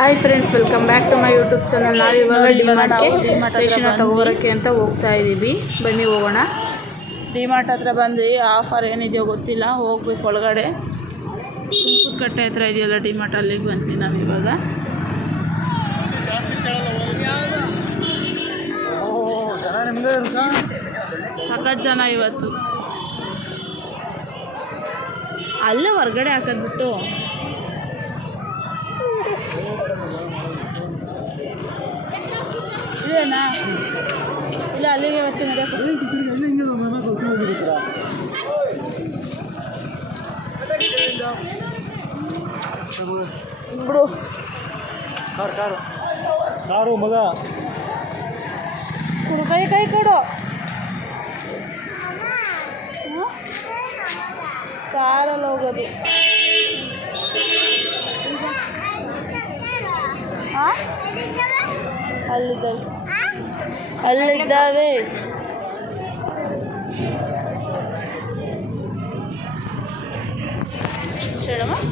Hi friends welcome back to my YouTube channel ನಾವು ಇವಾಗ ಡಿಮಾರ್ಟ್ಗೆ ration. ತಗೋಬರೋಕ್ಕೆ ಅಂತ ಹೋಗ್ತಾ ಇದ್ದೀವಿ ಬನ್ನಿ ಹೋಗೋಣ. ಡಿಮಾರ್ಟ್ ಹತ್ರ ಬಂದು ಆಫರ್ ಏನಿದೆಯೋ ಗೊತ್ತಿಲ್ಲ. ಹೋಗ್ಬೇಕು ಒಳಗಡೆ. ಕಟ್ಟೆ ಹತ್ರ ಇದೆಯಲ್ಲ ಡಿಮಾರ್ಟ್ ಅಲ್ಲಿಗೆ ಬಂದ್ವಿ ನಾವು ಇವಾಗ. ಸಖತ್ ಜನ ಇವತ್ತು. ಅಲ್ಲೇ ಹೊರ್ಗಡೆ ಹಾಕೋದ್ಬಿಟ್ಟು. ಇದೇನಾ ಇಲ್ಲ ಅಲ್ಲಿಗೆ ಬರ್ತೀನಿ ನಡೆಯಕ್ಕೆ ಬಿಡು ಕಾರು ಕಾರು ಕಾರು ಮಗ ಕೊಡು ಕೈ ಕೈ ಕೊಡು ಕಾರಲ್ಲಿ ಹೋಗೋದು ಹಾಂ ಅಲ್ಲಿದ್ದಾವೆ ಅಲ್ಲಿದ್ದಾವೆ ಶರಣಮ್ಮ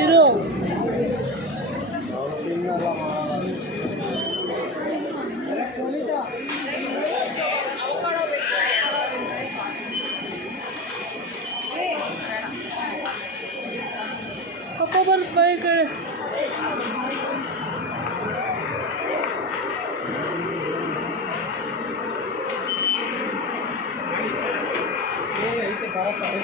ಇರು ಪಪ್ಪ ಬಂದು ಕೈ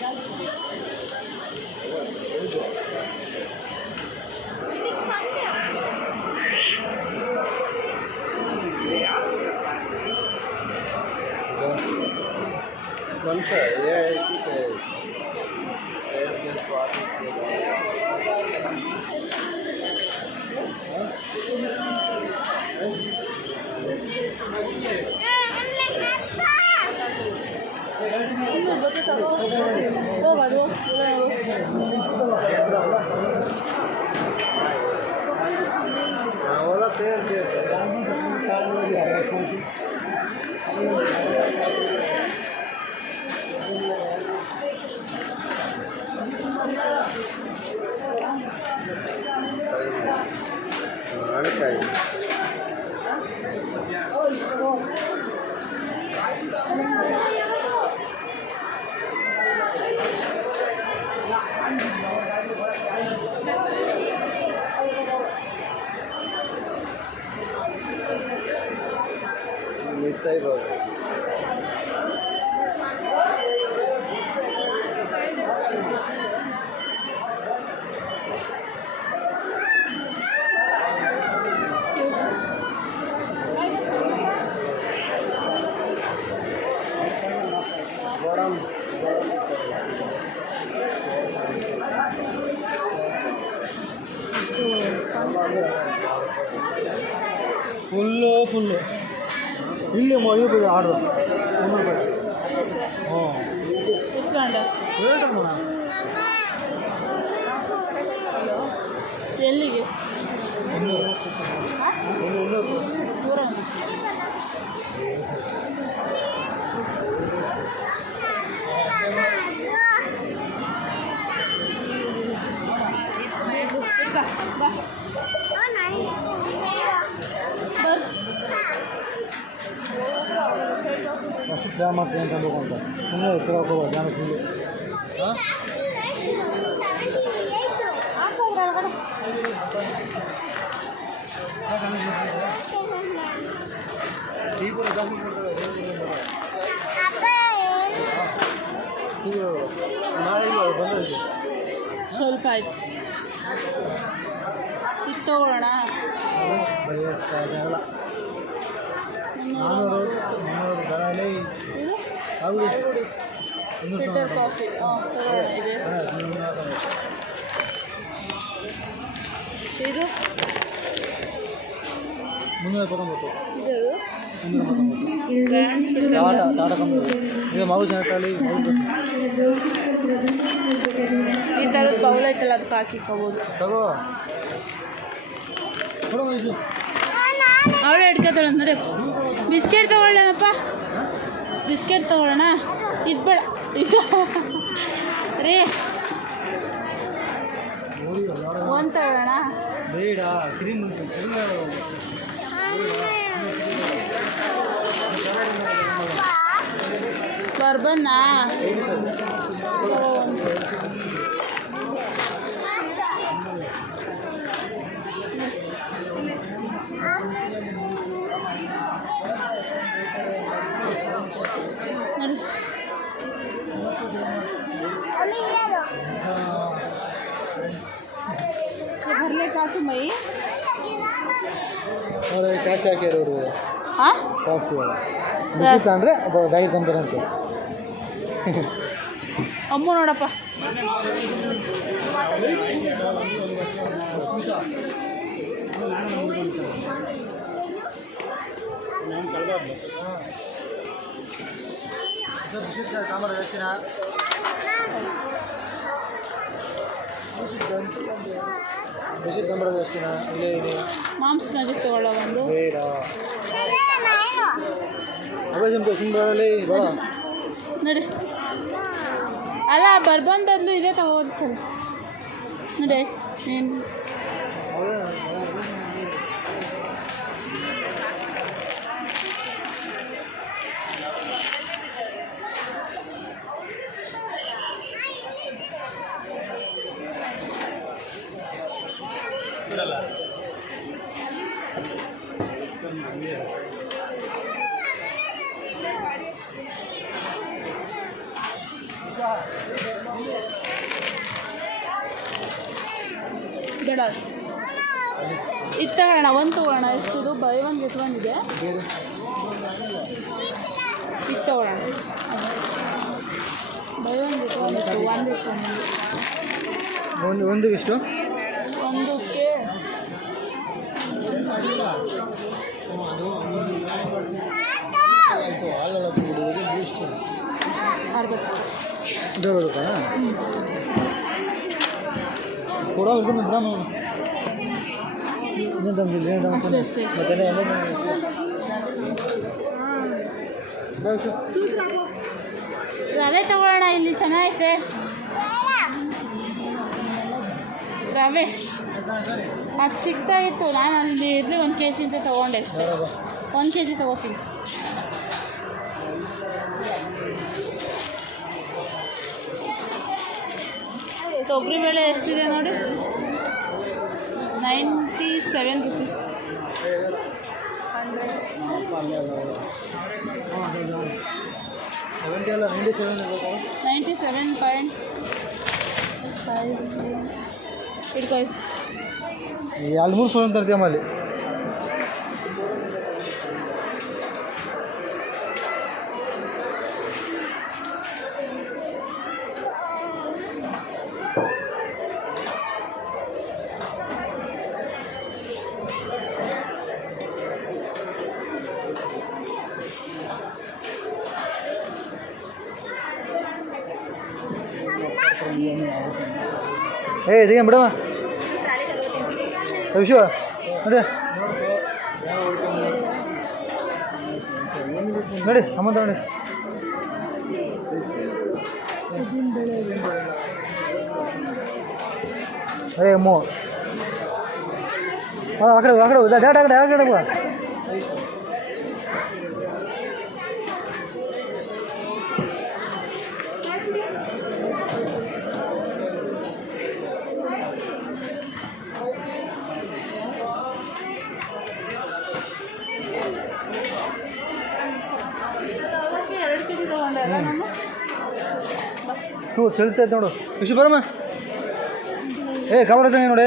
ಕಡೆ ಫುಲ್ಲು ಫುಲ್ಲು ಇಲ್ಲಿ ಇದು ಆರ್ಡ್ರು ಮುನ್ನೂರು ರೂಪಾಯಿ ಹ್ಞೂ ಕುತ್ಕೊಂಡ ಹೇಳ್ತಮ್ಮ ಎಲ್ಲಿಗೆ ಇನ್ನೂರು ಒಂದು ಇನ್ನೂರು ದೂರ ಬಾ ಬರ್ ಅಷ್ಟು ಫೇಮಸ್ ಏನು ತಂದು ಅಂತ ಸುಮ್ಮನೆ ಎತ್ತರಕ್ಕೆ ಹೋಗೋ ಧ್ಯಾನ ಸುಮ್ಮನೆ ಹಾಂ ಟೀ ಕೂಡ ಜಾಸ್ತಿ ಕೊಡ್ತಾರೆ ಇದು ಬಂದಿದೆ ಸ್ವಲ್ಪ ಆಯ್ತು. ಇದು ತೊಗೊಳ್ಳೋಣ. ನಾನ್ನೂರು ಮುನ್ನೂರು ಹೌದು. ಫಿಲ್ಟರ್ ಕಾಫಿ ಇದೆ. ಇದು? ಮುನ್ನೂರ ತೊಗೊಂಬೇಕು ಇದು? ಈಗ ಜನಟಲ್ಲಿ ಈ ಐತಲ್ಲ ಅದಕ್ಕೆ ಹಾಕಿಕೋಬೋದು ತಗೋ. ಅವಳೇ ಹಿಡ್ಕೊತಾಳ ನೋಡಿ ಬಿಸ್ಕೆಟ್ ತಗೊಳ್ಳೇನಪ್ಪ ಬಿಸ್ಕೆಟ್ ತಗೊಳ್ಳೋಣ ಇದು ಬೇಡ ರೀ ಒಂದು ತಗೊಳ್ಳೋಣ ಬೇಡ ಕ್ರೀಮ್ ಕ್ರೀಮ್ ಬರ್ಬನ್ನಾ ನೋಡಿ ಬರಲೇ ಕಾಸು ಮೈ ಅವ್ರು ಕ್ಯಾಶ್ ಹಾಕ್ಯಾರ ಅವರು ಹಾಂ ಬಿಸಿತ್ತು ಅಂದರೆ ತಂತಾರಂತೆ ಅಮ್ಮ ನೋಡಪ್ಪ. ಮಾಂಸ ಮ್ಯಾಜಿಕ್ ತಗೊಳ್ಳೋ ಒಂದು ನೋಡಿ. ಅಲ್ಲ ಬರ್ಬನ್ ಬದಲು ಇದೇ ತಗೋತಾನೆ ನೋಡಿ ಏನು? ಬೇಡ. ಇದು ತಗೋಣ ಒಂದು ತಗೋಣ ಎಷ್ಟಿದು ಬೈ ಒಂದು ಗೆಟ್ ಒನ್ ಇದೆ. ಇದು ತಗೊಳ್ಳೋಣ ಬೈ ಒನ್ ಗೆಟ್ ಒನ್ ಇತ್ತು ಒಂದು ಒನ್ ಒಂದು ಒಂದು ಎಷ್ಟು ಒಂದಕ್ಕೆ ಅರ್ವತ್ತು ಇದೇ ಬರುತ್ತಾ ಕೊಡೋ ಇದನ್ನು ಬ್ರಾಹ್ಮ ಏನು ತಂದಿಲ್ಲ ಏನು ಅಷ್ಟೇ ಅಷ್ಟೇ. ಮತ್ತೆ ರವೆ ತಗೊಳ್ಳೋಣ ಇಲ್ಲಿ ಚೆನ್ನಾಗೈತೆ. ರವೆ. ಅದು ಚಿಕ್ಕದಾಗಿತ್ತು ನಾನು ಅಲ್ಲಿ ಇರಲಿ ಒಂದು ಕೆ ಜಿ ಅಂತ ತೊಗೊಂಡೆ ಅಷ್ಟೇ. ಒಂದು ಕೆ ಜಿ ತೊಗೋತೀನಿ. ತೊಗರಿಬೇಳೆ ಎಷ್ಟಿದೆ ನೋಡಿ? Ninety seven rupees ninety seven point five ಇಟ್ಕೋ ಎರಡು ಮೂರು ಫೋನ್ ತರ್ತೀವಿ ಅಲ್ಲಿ ಏ ಇದೀಗ ಬಿಡವ ವಿಶ್ವ ನೋಡಿ ನೋಡಿ ಅಮ್ಮ ತಗೊಂಡಿ ಏ ಅಮ್ಮ ಹಾಂ ಆ ಕಡೆ ಹೋಗು, ಆ ಕಡೆ ಹೋಗು. ಡಾಟ್ ಆ ಕಡೆ ಆ ಕಡೆ ಹ್ಞೂ ಚಲಿತೈತೆ ನೋಡು. ವಿಷು ಬರಮ್ಮ. ಏ ಕವರ್ ಐತೆ ನೋಡಿ.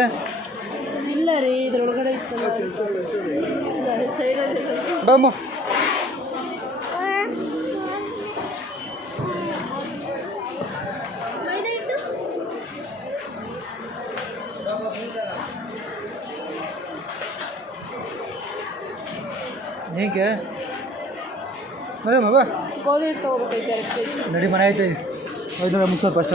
ಇಲ್ಲ ರೀ ಇದ್ರೊಳಗಡೆ ಬಮ್ಮ ಹೇಗೆ ನಡಿಯಮ್ಮ ಬಾ. ತೊಗೋಬೇಕೈತೆ ನಡಿ ಮನೆ ಐತೆ ಐದು ಮುಗಿಸೋದು ಫಸ್ಟ್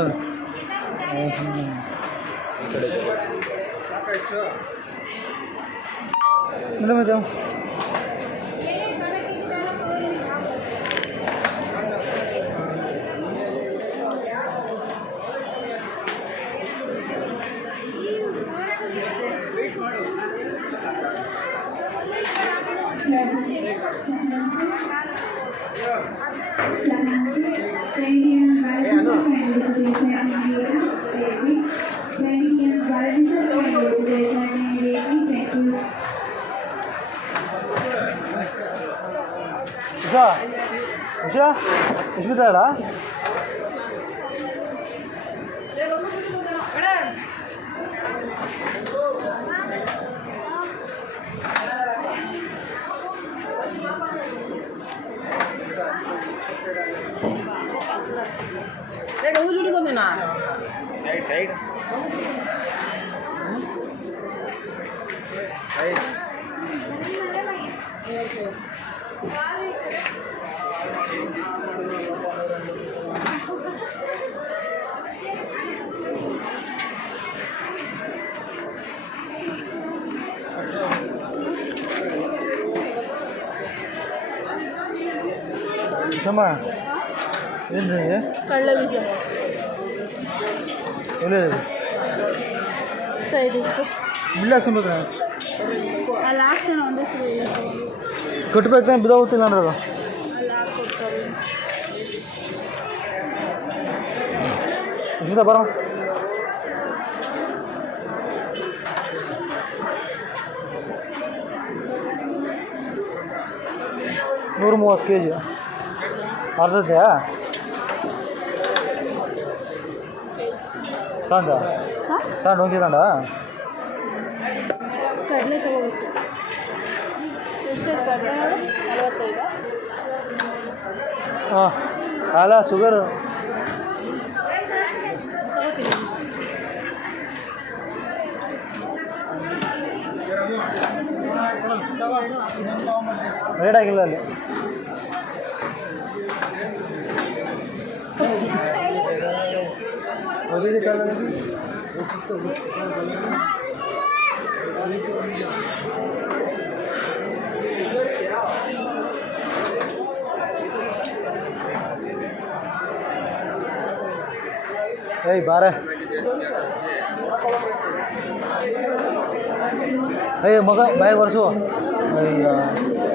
不是啊，不是啊，你去哪来？那个我有这个呢，拿一个。ನಿನಗೆ ಕಳ್ಳೆ ಬೀಜ ಎಲ್ಲಿ ಇದು ಬಿಡ್ಲಿ ಹಾಕ್ಸ್ಬೇಕು ಅಲ್ಲಿ ಹಾಕ್ಸೋಣ ಒಂದೇ ಸರಿ ಇಲ್ಲ ಕಟ್ಬೇಕು ಬಿದ್ದೋಗ್ತಿಲ್ಲ ಅಂದ್ರೆ ಅದು ಅಲ್ಲಿ ಹಾಕ್ಕೊಡ್ತಾರೆ ಎಷ್ಟಿದೆ ಬರೋ ನೂರ ಮೂವತ್ತು ಕೆ ಜಿ ಅರ್ಧದ್ಯಾ ತಾಂಡ ಹಾಂ ತಾಂಡ ಹೋಗಿ ತಾಂಡ ಕಡಲೆ ತೊಗೋಬೇಕು ಎಷ್ಟು ಕಡಲೆ ನಲವತ್ತೈದು ಹಾಂ ಅಲ್ಲ ಶುಗರು ತಗೋತೀನಿ ರೇಟ್ ಆಗಿಲ್ಲ ಅಲ್ಲಿ ಏಯ್, ಬಾರ. ಏಯ್, ಮಗ, ಬಾಯ್ ಬರ್ಸು ಅಯ್ಯ,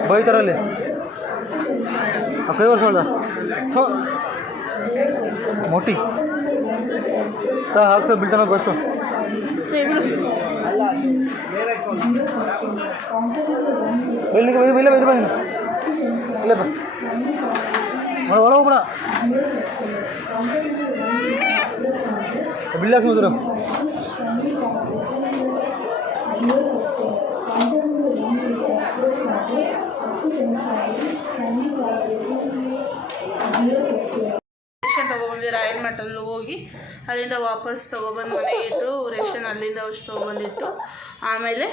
ಬೈತಾರಲ್ಲಿ. ಕೈ ಥೋ ಮೊಟ್ಟಿ. ತಾ, ಹಾಕ್ಸ, ಬೀಳ್ತಾನ ಬಸ್ಟು ಸೇಬಿಡು ಬೈ ಇಲ್ಲ ಇದು ಬಾ ನೀನು. ಇಲ್ಲ ಬಾ. ಒಳ ಹೋಗ್ಬೇಡ. ಹಾಕ್ಸಿ ಹೋದ್ರು ರೇಷನ್ ತೊಗೊಬಂದು ರಾಯಲ್ ಮಠಲ್ಲಿ ಹೋಗಿ ಅಲ್ಲಿಂದ ವಾಪಸ್ ತೊಗೊಬಂದು ಮನೆಗೆ ಇಟ್ಟು, ರೇಷನ್ ಅಲ್ಲಿಂದ ಅಷ್ಟು ತೊಗೊಬಂದಿಟ್ಟು, ಆಮೇಲೆ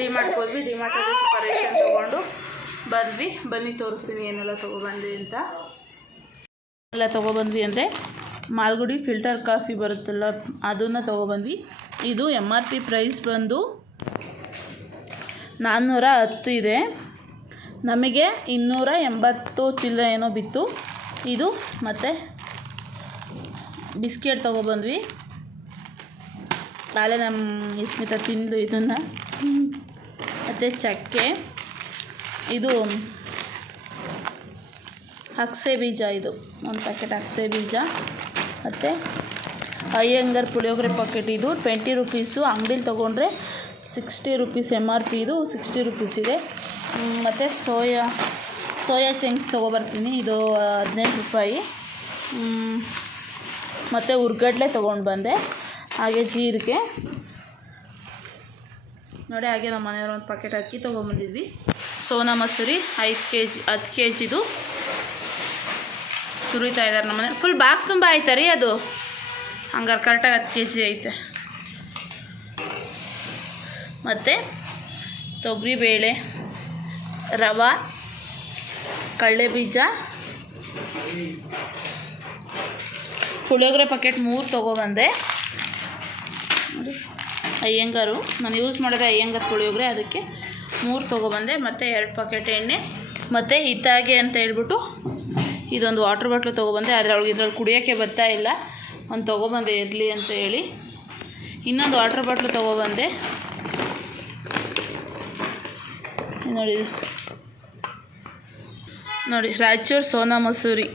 ಡಿಮಾರ್ಟ್ಗೆ ಹೋದ್ವಿ. ಡಿಮಾರ್ಟಲ್ಲಿ ಸ್ವಲ್ಪ ರೇಷನ್ ತೊಗೊಂಡು ಬಂದ್ವಿ. ಬನ್ನಿ, ತೋರಿಸ್ತೀನಿ ಏನೆಲ್ಲ ತೊಗೊಬಂದ್ವಿ ಅಂತ. ಎಲ್ಲ ತೊಗೊಬಂದ್ವಿ ಅಂದರೆ ಮಾಲ್ಗುಡಿ ಫಿಲ್ಟರ್ ಕಾಫಿ ಬರುತ್ತಲ್ಲ, ಅದನ್ನು ತೊಗೊಬಂದ್ವಿ. ಇದು ಎಂ ಆರ್ ಪಿ ಪ್ರೈಸ್ ಬಂದು ನಾನ್ನೂರ ಹತ್ತು ಇದೆ. ನಮಗೆ ಇನ್ನೂರ ಎಂಬತ್ತು ಚಿಲ್ಲರೆ ಏನೋ ಬಿತ್ತು. ಇದು ಮತ್ತು ಬಿಸ್ಕೆಟ್ ತೊಗೊಬಂದ್ವಿ. ಕಾಲೇ ನಮ್ಮ ಇಸ್ಮಿತ ತಿಂದು ಇದನ್ನು. ಮತ್ತು ಚಕ್ಕೆ. ಇದು ಅಕ್ಸೆ ಬೀಜ ಇದು. ಒಂದು ಪ್ಯಾಕೆಟ್ ಅಕ್ಸೆ ಬೀಜ. ಮತ್ತು ಅಯ್ಯಂಗರ್ ಪುಳಿಯೋಗರೆ ಪಾಕೆಟ್ ಇದು ಟ್ವೆಂಟಿ ರುಪೀಸು ಅಂಗಡೀಲಿ ತೊಗೊಂಡ್ರೆ sixty rupees M R P ಇದು ಸಿಕ್ಸ್ಟಿ ರುಪೀಸ್ ಇದೆ. ಮತ್ತು ಸೋಯಾ ಸೋಯಾ ಚೆಂಗ್ಸ್ ತೊಗೊಬರ್ತೀನಿ. ಇದು ಹದಿನೆಂಟು ರೂಪಾಯಿ. ಮತ್ತು ಹುರ್ಗಡ್ಲೆ ತೊಗೊಂಡು ಬಂದೆ. ಹಾಗೆ ಜೀರಿಗೆ. ನೋಡಿ, ಹಾಗೆ ನಮ್ಮ ಮನೆಯವ್ರು ಒಂದು ಪಾಕೆಟ್ ಅಕ್ಕಿ ತೊಗೊಂಬಂದಿದ್ವಿ. ಸೋನಾ ಮಸೂರಿ ಐದು ಕೆ ಜಿ ಹತ್ತು ಕೆ ಜಿದು ಸುರಿತಾ ಇದ್ದಾರೆ ನಮ್ಮ ಮನೆ ಫುಲ್ ಬಾಕ್ಸ್ ತುಂಬ ಆಯ್ತಾ ರೀ ಅದು. ಹಂಗಾರೆ ಕರೆಕ್ಟಾಗಿ ಹತ್ತು ಕೆ ಜಿ ಐತೆ. ಮತ್ತು ತೊಗರಿಬೇಳೆ ರವೆ ಕಡಲೆಬೀಜ ಪುಳಿಯೋಗರೆ ಪ್ಯಾಕೆಟ್ ಮೂರು ತೊಗೊಬಂದೆ. ಅಯ್ಯಂಗಾರು. ನಾನು ಯೂಸ್ ಮಾಡಿದೆ ಅಯ್ಯಂಗಾರ್ ಪುಳಿಯೋಗರೆ ಅದಕ್ಕೆ ಮೂರು ತೊಗೊಬಂದೆ. ಮತ್ತು ಎರಡು ಪ್ಯಾಕೆಟ್ ಎಣ್ಣೆ, ಮತ್ತು ಹಿತ್ತಾಗೆ ಅಂತ ಹೇಳ್ಬಿಟ್ಟು ಇದೊಂದು ವಾಟ್ರ್ ಬಾಟ್ಲು ತೊಗೊಬಂದೆ, ಆದರೆ ಅವಳಿಗೆ ಇದ್ರಲ್ಲಿ ಕುಡಿಯೋಕ್ಕೆ ಬರ್ತಾ ಇಲ್ಲ. ಒಂದು ತೊಗೊಬಂದೆ, ಇರಲಿ ಅಂತ ಹೇಳಿ. ಇನ್ನೊಂದು ವಾಟ್ರ್ ಬಾಟ್ಲು ತೊಗೊಬಂದೆ. ನೋಡಿ ನೋಡಿ, ರಾಯಚೂರು ಸೋನಾ ಮಸೂರಿ.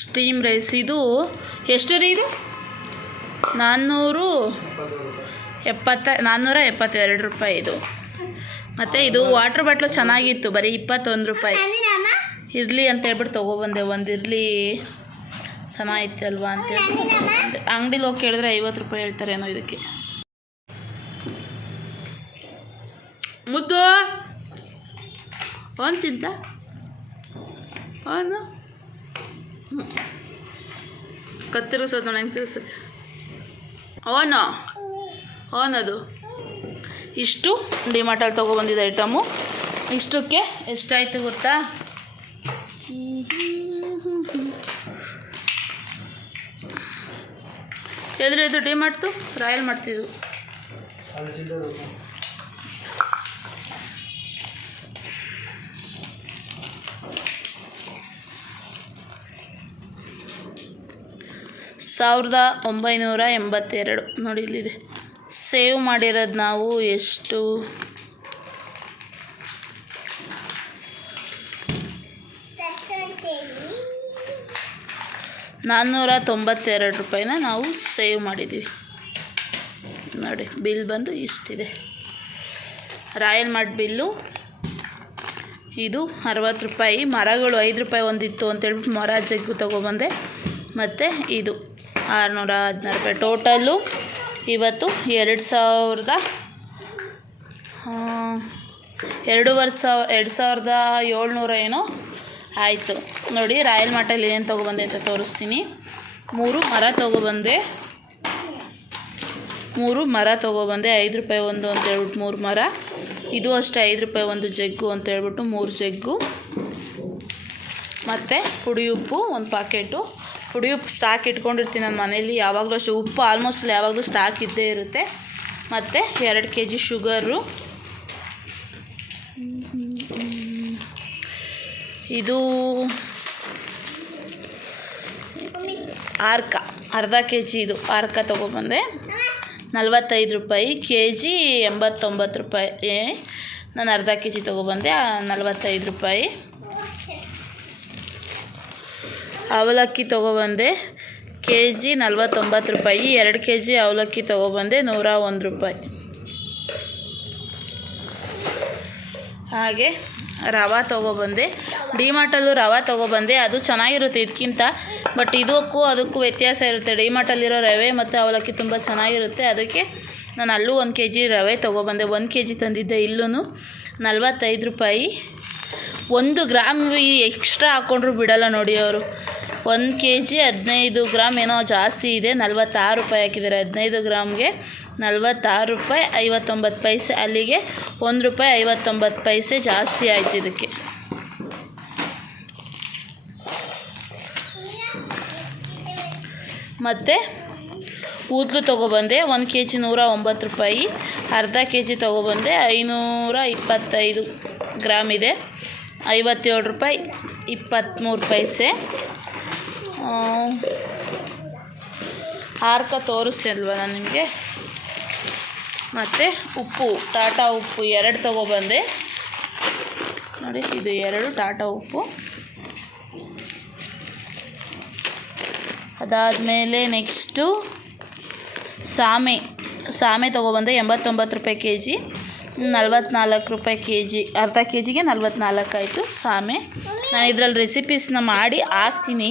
Steam rice. ಇದು ಎಷ್ಟು ರೀ ಇದು? ನಾನ್ನೂರು ಎಪ್ಪತ್ತ, ನಾನ್ನೂರ ಎಪ್ಪತ್ತೆರಡು ರೂಪಾಯಿ ಇದು. ಮತ್ತು ಇದು ವಾಟ್ರ್ ಬಾಟ್ಲು ಚೆನ್ನಾಗಿತ್ತು, ಬರೀ ಇಪ್ಪತ್ತೊಂದು ರೂಪಾಯಿ. ಇರಲಿ ಅಂತ ಹೇಳ್ಬಿಟ್ಟು ತೊಗೊಬಂದೆ. ಒಂದು ಇರಲಿ ಚೆನ್ನಾಗಿತ್ತಲ್ವಾ ಅಂತ ಹೇಳ್ಬಿಟ್ಟು. ಅಂಗಡಿಲಿ ಹೋಗಿ ಕೇಳಿದ್ರೆ ಐವತ್ತು ರೂಪಾಯಿ ಹೇಳ್ತಾರೆ ಏನೋ ಇದಕ್ಕೆ. ಮುದ್ದು ಅವನು ತಿಂತ? ಅವನು ಕತ್ತಿರಿಸೋದು ನೋಡಿ ಹೆಂಗೆ ತಿರ್ಸತ್ತೆ ಅವನು ಅವನದು ಇಷ್ಟು ಡಿಮಾಟಲ್ಲಿ ತೊಗೊಬಂದಿದ್ದ ಐಟಮು. ಇಷ್ಟಕ್ಕೆ ಎಷ್ಟಾಯಿತು ಗೊತ್ತಾ? ಎದುರು ಇದು ಮಾಡ್ತು ರಾಯಲ್ ಮಾಡ್ತಿದ್ದು ಸಾವಿರದ ಒಂಬೈನೂರ ಎಂಬತ್ತೆರಡು. ನೋಡಿ ಇಲ್ಲಿದೆ. ಸೇವ್ ಮಾಡಿರೋದು ನಾವು ಎಷ್ಟು? ನಾನ್ನೂರ ತೊಂಬತ್ತೆರಡು ರೂಪಾಯಿನ ನಾವು ಸೇವ್ ಮಾಡಿದ್ದೀವಿ. ನೋಡಿ, ಬಿಲ್ ಬಂದು ಇಷ್ಟಿದೆ. ರಾಯಲ್ ಮಾರ್ಟ್ ಬಿಲ್ಲು, ಇದು ಅರವತ್ತು ರೂಪಾಯಿ. ಮರಗಳು ಐದು ರೂಪಾಯಿ ಒಂದಿತ್ತು ಅಂತೇಳ್ಬಿಟ್ಟು ಮರ ಜಗ್ಗು ತೊಗೊಬಂದೆ. ಮತ್ತು ಇದು ಆರುನೂರ ಹದಿನಾರು ರೂಪಾಯಿ. ಟೋಟಲ್ಲು ಇವತ್ತು ಎರಡು ಸಾವಿರದ ಎರಡೂವರೆ ಸಾವಿರ, ಎರಡು ಸಾವಿರದ ಏಳ್ನೂರ ಏನೋ ಆಯಿತು. ನೋಡಿ, ರಾಯಲ್ ಮಾರ್ಟಲ್ಲಿ ಏನು ತೊಗೊಬಂದೆ ಅಂತ ತೋರಿಸ್ತೀನಿ. ಮೂರು ಮರ ತೊಗೊಬಂದೆ. ಮೂರು ಮರ ತೊಗೊಬಂದೆ. ಐದು ರೂಪಾಯಿ ಒಂದು ಅಂತ ಹೇಳ್ಬಿಟ್ಟು ಮೂರು ಮರ. ಇದು ಅಷ್ಟೇ, ಐದು ರೂಪಾಯಿ ಒಂದು ಜಗ್ಗು ಅಂತ ಹೇಳ್ಬಿಟ್ಟು ಮೂರು ಜಗ್ಗು. ಮತ್ತು ಪುಡಿ ಉಪ್ಪು ಒಂದು ಪಾಕೆಟು. ಪುಡಿ ಉಪ್ಪು ಸ್ಟಾಕ್ ಇಟ್ಕೊಂಡಿರ್ತೀನಿ ನನ್ನ ಮನೇಲಿ. ಯಾವಾಗಲೂ ಅಷ್ಟು, ಉಪ್ಪು ಆಲ್ಮೋಸ್ಟ್ ಯಾವಾಗಲೂ ಸ್ಟಾಕ್ ಇದ್ದೇ ಇರುತ್ತೆ. ಮತ್ತು ಎರಡು ಕೆ ಜಿ ಶುಗರು ಇದು ಆರ್ಕ ಅರ್ಧ ಕೆ ಜಿ ಇದು ಆರ್ಕ ತೊಗೊಬಂದೆ. ನಲ್ವತ್ತೈದು ರೂಪಾಯಿ ಕೆ ಜಿ ಎಂಬತ್ತೊಂಬತ್ತು ರೂಪಾಯಿ. ನಾನು ಅರ್ಧ ಕೆ ಜಿ ತೊಗೊಬಂದೆ ನಲ್ವತ್ತೈದು ರೂಪಾಯಿ. ಅವಲಕ್ಕಿ ತೊಗೊಬಂದೆ ಕೆ ಜಿ ನಲ್ವತ್ತೊಂಬತ್ತು ರೂಪಾಯಿ. ಎರಡು ಕೆ ಜಿ ಅವಲಕ್ಕಿ ತೊಗೊಬಂದೆ, ನೂರ ಒಂದು ರೂಪಾಯಿ. ಹಾಗೆ ರವೆ ತೊಗೊಬಂದೆ. ಡಿಮಾರ್ಟಲ್ಲೂ ರವೆ ತೊಗೊಬಂದೆ. ಅದು ಚೆನ್ನಾಗಿರುತ್ತೆ ಇದಕ್ಕಿಂತ ಬಟ್ ಇದಕ್ಕೂ ಅದಕ್ಕೂ ವ್ಯತ್ಯಾಸ ಇರುತ್ತೆ. ಡಿಮಾರ್ಟಲ್ಲಿರೋ ರವೆ ಮತ್ತು ಅವಲಕ್ಕಿ ತುಂಬ ಚೆನ್ನಾಗಿರುತ್ತೆ. ಅದಕ್ಕೆ ನಾನು ಅಲ್ಲೂ ಒಂದು ಕೆ ಜಿ ರವೆ ತೊಗೊಬಂದೆ. ಒಂದು ಕೆ ಜಿ ತಂದಿದ್ದೆ ಇಲ್ಲೂ ನಲ್ವತ್ತೈದು ರೂಪಾಯಿ. ಒಂದು ಗ್ರಾಮ್ ಎಕ್ಸ್ಟ್ರಾ ಹಾಕ್ಕೊಂಡ್ರು ಬಿಡಲ್ಲ ನೋಡಿ ಅವರು. ಒಂದು ಕೆ ಜಿ ಹದಿನೈದು ಗ್ರಾಮ್ ಏನೋ ಜಾಸ್ತಿ ಇದೆ. ನಲ್ವತ್ತಾರು ರೂಪಾಯಿ ಹಾಕಿದ್ದಾರೆ ಹದಿನೈದು ಗ್ರಾಮ್ಗೆ. ನಲ್ವತ್ತಾರು ರೂಪಾಯಿ ಐವತ್ತೊಂಬತ್ತು ಪೈಸೆ, ಅಲ್ಲಿಗೆ ಒಂದು ರೂಪಾಯಿ ಐವತ್ತೊಂಬತ್ತು ಪೈಸೆ ಜಾಸ್ತಿ ಆಯ್ತು ಇದಕ್ಕೆ. ಮತ್ತು ಊದ್ಲು ತೊಗೊಬಂದೆ, ಒಂದು ಕೆ ಜಿ ನೂರ ಒಂಬತ್ತು ರೂಪಾಯಿ, ಅರ್ಧ ಕೆ ಜಿ ತೊಗೊಬಂದೆ, ಐನೂರ ಇಪ್ಪತ್ತೈದು ಗ್ರಾಮ್ ಇದೆ. ಐವತ್ತೇಳು ರೂಪಾಯಿ ಇಪ್ಪತ್ತ್ಮೂರು ಪೈಸೆ. ಆರ್ಕ ತೋರಿಸ್ತೆ ಅಲ್ವಾ ನಾನು ನಿಮಗೆ? ಮತ್ತು ಉಪ್ಪು, ಟಾಟಾ ಉಪ್ಪು ಎರಡು ತೊಗೊಬಂದೆ. ನೋಡಿ, ಇದು ಎರಡು ಟಾಟಾ ಉಪ್ಪು. ಅದಾದಮೇಲೆ ನೆಕ್ಸ್ಟು ಸಾಮೆ ಸಾಮೆ ತೊಗೊಬಂದೆ ಎಂಬತ್ತೊಂಬತ್ತು ರೂಪಾಯಿ ಕೆ ಜಿ ನಲ್ವತ್ನಾಲ್ಕು ರೂಪಾಯಿ ಕೆ ಜಿ ಅರ್ಧ ಕೆ ಜಿಗೆ ನಲ್ವತ್ನಾಲ್ಕು ಆಯಿತು ಸಾಮೆ. ನಾನು ಇದರಲ್ಲಿ ರೆಸಿಪೀಸ್ನ ಮಾಡಿ ಹಾಕ್ತೀನಿ.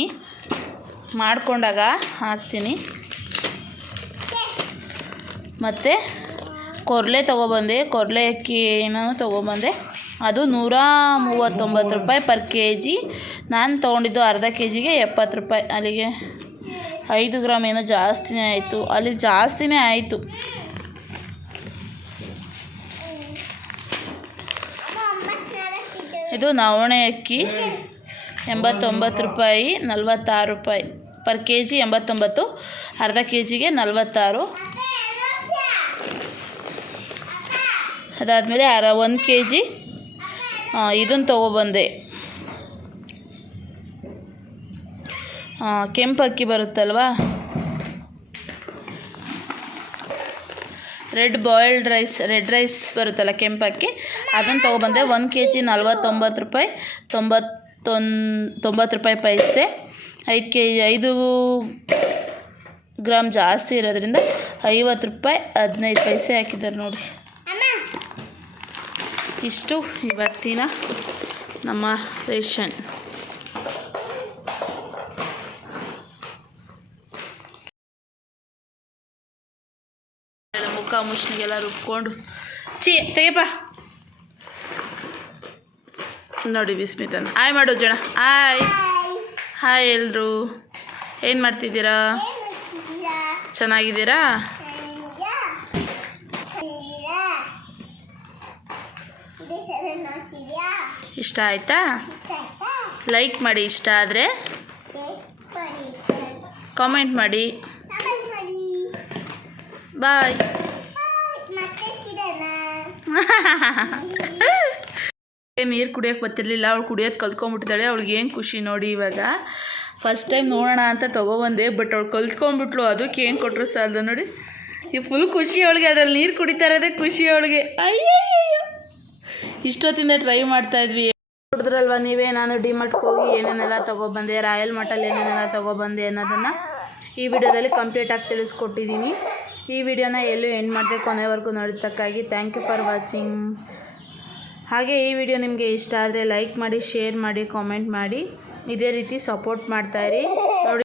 ಮಾಡಿಕೊಂಡಾಗ ಹಾಕ್ತೀನಿ. ಮತ್ತು ಕೊರ್ಲೆ ತೊಗೊಬಂದೆ, ಕೊರ್ಲೆ ಅಕ್ಕಿನೂ ತೊಗೊಬಂದೆ. ಅದು ನೂರ ಮೂವತ್ತೊಂಬತ್ತು ರೂಪಾಯಿ ಪರ್ ಕೆ ಜಿ ನಾನು ತೊಗೊಂಡಿದ್ದು ಅರ್ಧ ಕೆ ಜಿಗೆ ಎಪ್ಪತ್ತು ರೂಪಾಯಿ. ಅಲ್ಲಿಗೆ ಐದು ಗ್ರಾಮ್ ಏನೋ ಜಾಸ್ತಿನೇ ಆಯಿತು. ಅಲ್ಲಿ ಜಾಸ್ತಿನೇ ಆಯಿತು. ಇದು ನವಣೆ ಅಕ್ಕಿ, ಎಂಬತ್ತೊಂಬತ್ತು ರೂಪಾಯಿ, ನಲ್ವತ್ತಾರು ರೂಪಾಯಿ. ಪರ್ ಕೆ ಜಿ ಎಂಬತ್ತೊಂಬತ್ತು, ಅರ್ಧ ಕೆ ಜಿಗೆ ನಲ್ವತ್ತಾರು. ಅದಾದಮೇಲೆ ಅರ ಒಂದು ಕೆ ಜಿ ಇದನ್ನು ತೊಗೊಬಂದೆ. ಕೆಂಪು ಅಕ್ಕಿ ಬರುತ್ತಲ್ವಾ? Red boiled rice red rice ಬರುತ್ತಲ್ಲ ಕೆಂಪಕ್ಕಿ ಅದನ್ನು ತೊಗೊಬಂದೆ ಒಂದು ಕೆ ಜಿ ನಲ್ವತ್ತೊಂಬತ್ತು ರೂಪಾಯಿ, ತೊಂಬತ್ತೊಂದು, ತೊಂಬತ್ತು ರೂಪಾಯಿ ಪೈಸೆ. ಐದು ಕೆ ಜಿ ಐದು ಗ್ರಾಮ್ ಜಾಸ್ತಿ ಇರೋದ್ರಿಂದ ಐವತ್ತು ರೂಪಾಯಿ ಹದಿನೈದು ಪೈಸೆ ಹಾಕಿದ್ದಾರೆ ನೋಡಿ. ಇಷ್ಟು ಇವತ್ತಿನ ನಮ್ಮ ರೇಷನ್. ಮುಖ ಮುಷ್ಣಿಗೆಲ್ಲ ರುಬ್ಕೊಂಡು. ಚಿ ತೆಗೆಪ್ಪ ನೋಡಿ ವಿಸ್ಮಿತನ್. ಆಯ್ ಮಾಡು ಜನ ಆಯ್ ಹಾಯ್ ಎಲ್ರು. ಏನು ಮಾಡ್ತಿದ್ದೀರಾ? ಚೆನ್ನಾಗಿದ್ದೀರಾ? ಇಷ್ಟ ಆಯ್ತಾ? ಲೈಕ್ ಮಾಡಿ ಇಷ್ಟ ಆದರೆ? ಕಾಮೆಂಟ್ ಮಾಡಿ ಬಾಯ್ ನೀರು ಕುಡಿಯೋಕೆ ಬರ್ತಿರ್ಲಿಲ್ಲ. ಅವಳು ಕುಡಿಯೋದು ಕಲ್ತ್ಕೊಂಡ್ಬಿಟ್ಟಿದ್ದಾಳೆ. ಅವಳಿಗೆ ಏನು ಖುಷಿ ನೋಡಿ ಇವಾಗ? ಫಸ್ಟ್ ಟೈಮ್ ನೋಡೋಣ ಅಂತ ತೊಗೊಬಂದೆ ಬಟ್ ಅವಳು ಕಲ್ತ್ಕೊಂಡ್ಬಿಟ್ಲು ಅದಕ್ಕೆ ಏನು ಕೊಟ್ಟರು ಸಾಲದು ನೋಡಿ. ಈ ಫುಲ್ ಖುಷಿ ಅವಳಿಗೆ. ಅದ್ರಲ್ಲಿ ನೀರು ಕುಡಿತಾ ಇರೋದೇ ಖುಷಿ ಅವಳಿಗೆ. ಅಯ್ಯಯ್ಯಯ್ಯೋ ಇಷ್ಟೊತ್ತಿಂದ ಟ್ರೈ ಮಾಡ್ತಾ ಇದ್ವಿ. ನೋಡಿದ್ರಲ್ವ ನೀವೇ, ನಾನು ಡಿಮಾರ್ಟ್ಗೆ ಹೋಗಿ ಏನೇನೆಲ್ಲ ತೊಗೊಬಂದೆ ರಾಯಲ್ ಮಟಲ್ ಏನೇನೆಲ್ಲ ತೊಗೊಬಂದೆ ಅನ್ನೋದನ್ನು ಈ ವಿಡಿಯೋದಲ್ಲಿ ಕಂಪ್ಲೀಟಾಗಿ ತಿಳಿಸ್ಕೊಟ್ಟಿದ್ದೀನಿ. ಈ ವಿಡಿಯೋನ ಎಲ್ಲೂ ಎಂಡ್ ಮಾಡಿದೆ ಕೊನೆವರೆಗೂ ನೋಡಿದ್ದಕ್ಕಾಗಿ ಥ್ಯಾಂಕ್ ಯು ಫಾರ್ ವಾಚಿಂಗ್ ಹಾಗೆ ಈ ವಿಡಿಯೋ ನಿಮಗೆ ಇಷ್ಟ ಆದರೆ ಲೈಕ್ ಮಾಡಿ ಶೇರ್ ಮಾಡಿ ಕಾಮೆಂಟ್ ಮಾಡಿ. ಇದೇ ರೀತಿ ಸಪೋರ್ಟ್ ಮಾಡ್ತಾಯಿರಿ